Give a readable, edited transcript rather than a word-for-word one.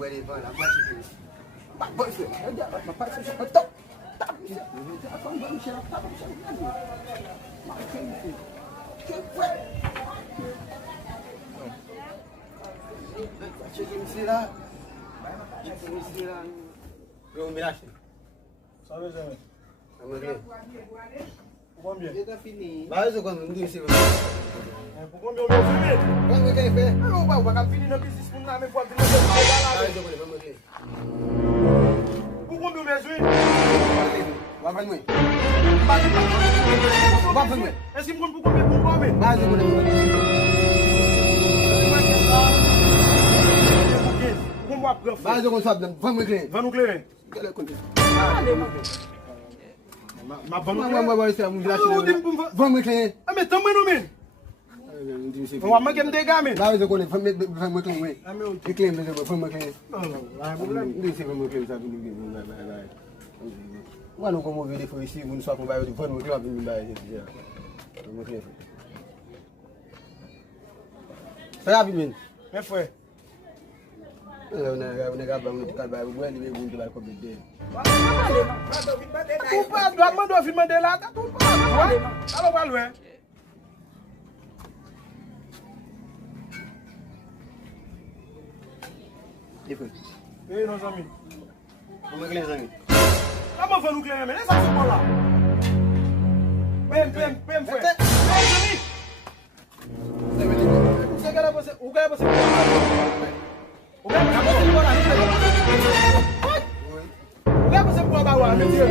boire des vents là, moi je suis. Bon, je pas ça, je top. Ça veut dire. Pour combien? C'est fini. Bah, je connais, c'est pour combien on va finir? Vamos ver quem é. Non, on va finir notre business pour nous, mais pour finir. Pour combien on va jouer? Vai vai muito. Est-ce qu'il me compte pour combien pour moi? Vai vai muito. Vai jogar sabe, vamos ver. Va nous clairer. Ma bonne. Vamos ver. Ah mais tant nous mais. On va manquer des gars mais. Vai jogar vamos ver. Ah mais Tu claim mais vamos ver. non, pas de problème. Não sei vamos ver sabe vai. Moi non comment ver foi ici, nous soit qu'on va vamos ver vamos ver. Vamos ver. Ça va bien. Mes frères. On a bang de calba, on va aller de la coupe de. Tout pas doit demander filmer de là, tout pas. Alors va loin. Eh nos amis. Comment les amis? Comment va nous clairer mais ça c'est pas là. Pem frère. Você quer você, o cara você. O cara você pode lá. O cara você pode lá, meu Deus.